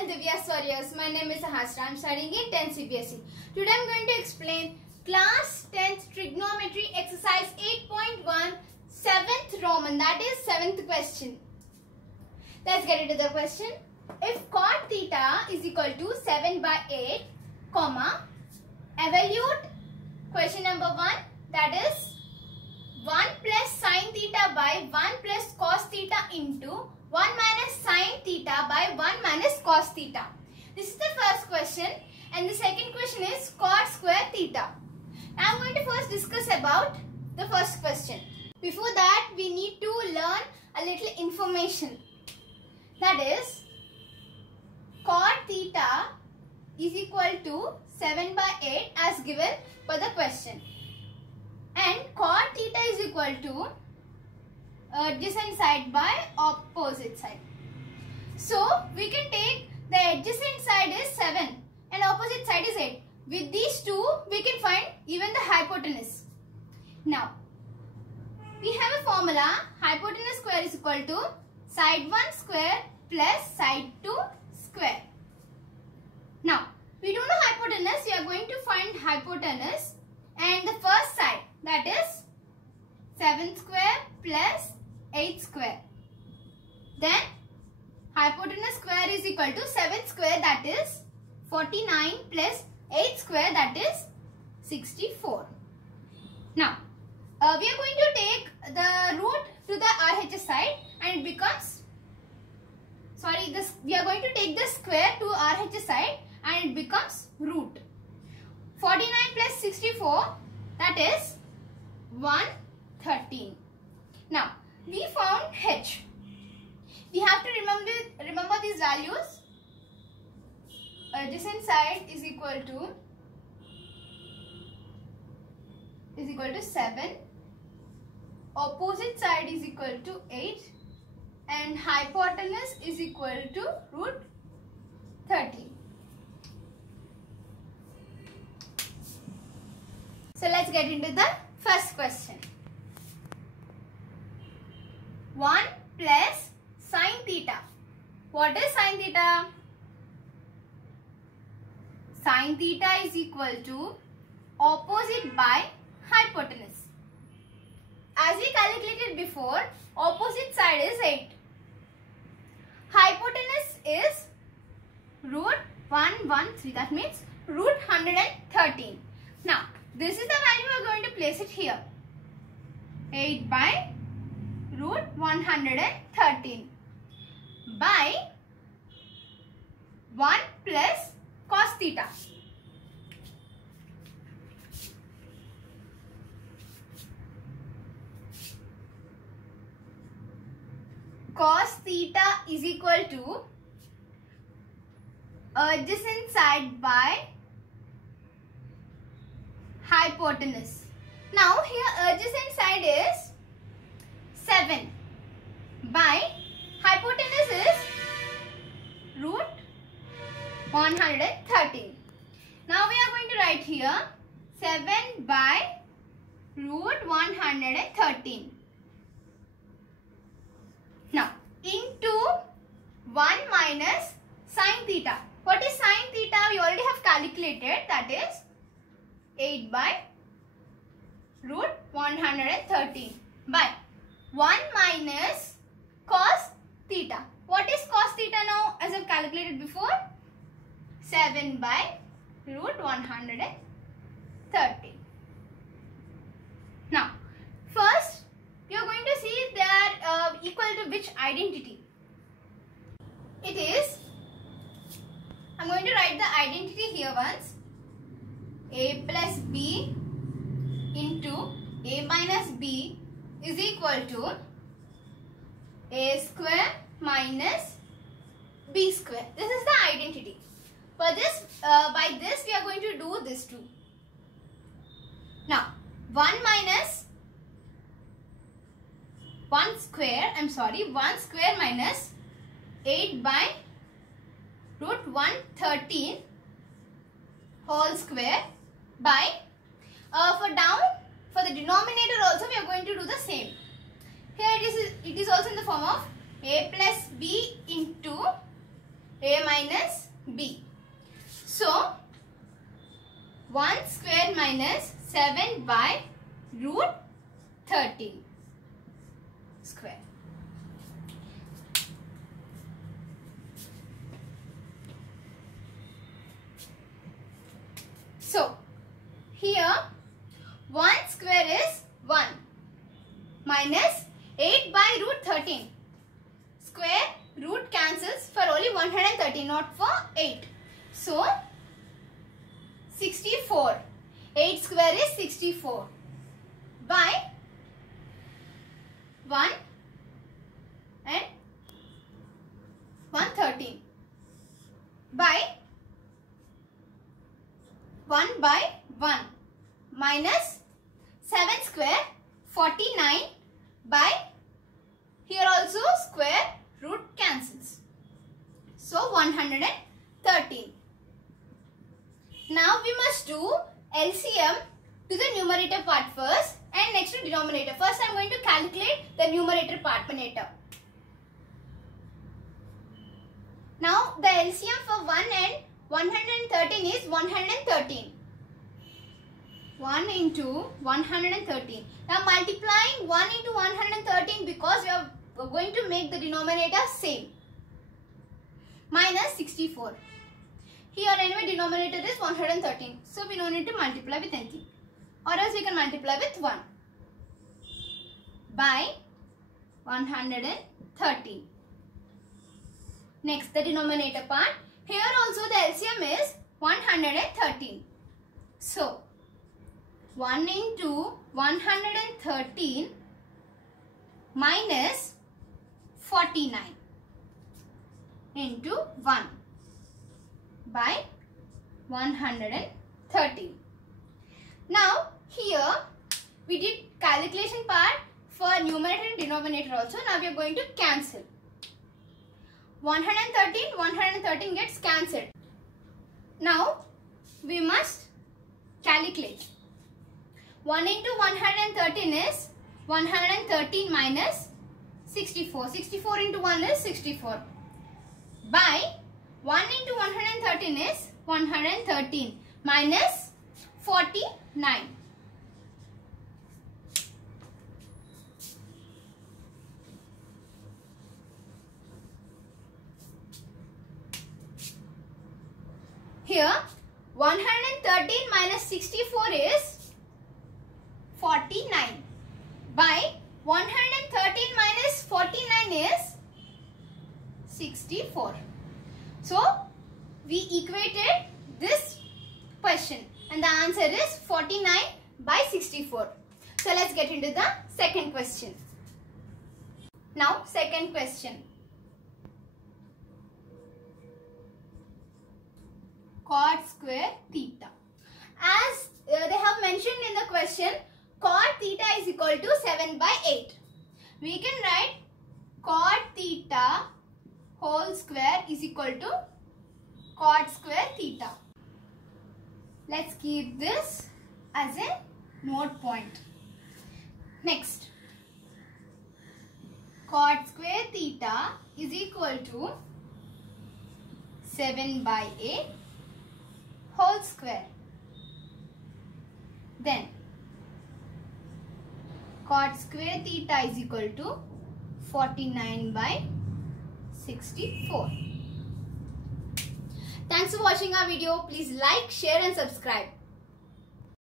channel Divya's Warriors. My name is Sahasra. I am studying in 10th CBSE. Today I am going to explain class 10th trigonometry exercise 8.1 7th Roman, that is 7th question. Let's get into the question. If cot theta is equal to 7 by 8, comma, evaluate question number 1, that is 1 plus sin theta by 1 plus cos theta into 1 minus sin theta by 1 minus cos theta. This is the first question, and the second question is cot square theta. Now I am going to first discuss about the first question. Before that, we need to learn a little information. That is, cot theta is equal to 7 by 8 as given for the question. And cot theta is equal to adjacent side by opposite side. So we can take the adjacent side is 7 and opposite side is 8. With these two we can find even the hypotenuse. Now we have a formula: hypotenuse square is equal to side 1 square plus side 2 square. Now we do know hypotenuse, we are going to find hypotenuse, and the first side, that is 7 square plus 8 square. Then hypotenuse square is equal to 7 square, that is 49, plus 8 square, that is 64. Now we are going to take the root to the RHS side and it becomes, we are going to take the square to RHS side and it becomes root. 49 plus 64, that is 113. Now we found h. We have to remember these values. Adjacent side is equal to 7. Opposite side is equal to 8. And hypotenuse is equal to root 13. So let's get into the first question. 1 plus sin theta. What is sin theta? Sin theta is equal to opposite by hypotenuse. As we calculated before, opposite side is 8. Hypotenuse is root 113. That means root 113. Now this is the value we are going to place it here. 8 by root 113 by 1 plus cos theta. Cos theta is equal to adjacent side by hypotenuse. Now here adjacent side is 7 by hypotenuse is root 113. Now we are going to write here 7 by root 113. Now into 1 minus sin theta. What is sin theta? We already have calculated, that is 8 by root 113 by 1 minus cos theta. What is cos theta now, as I have calculated before? 7 by root 113. Now first we are going to see they are equal to which identity. It is, I am going to write the identity here once. A plus b into a minus b is equal to a square minus b square. This is the identity. For this, by this we are going to do this too. Now 1 minus 1 square minus 8 by root 113 whole square by, for the denominator also we are going to do the same. Here it is also in the form of a plus b into A minus B. So 1 square minus 7 by root 13 square. So here 1 square is 1 minus 8 by root 13. Square root cancels for only 130, not for 8. So 64. 8 square is 64 by 1 and 113 by 1 by 1 minus 7 square 49 by, here also square root cancels. So 113. Now we must do LCM to the numerator part first and next to denominator. First I am going to calculate the numerator part later. Now the LCM for 1 and 113 is 113. 1 into 113. Now multiplying 1 into 113 because we are going to make the denominator same. Minus 64. Here anyway denominator is 113. So we don't need to multiply with anything. Or else we can multiply with 1. By 113. Next the denominator part. Here also the LCM is 113. So 1 into 113 minus 49 into 1 by 113. Now here we did calculation part for numerator and denominator also. Now we are going to cancel. 113 gets cancelled. Now we must calculate. 1 into 113 is 113 minus 64. 64 into 1 is 64. By 1 into 113 is 113 minus 49. Here 113 minus 64 is 49. By 113 minus 49 is 64. So we equated this question and the answer is 49 by 64. So let's get into the second question. Now second question. Cot square theta. As they have mentioned in the question, cot theta is equal to 7 by 8. We can write cot theta whole square is equal to cot square theta. Let's keep this as a note point. Next, cot square theta is equal to 7 by 8 whole square. Then cot square theta is equal to 49 by 64. Thanks for watching our video. Please like, share and subscribe.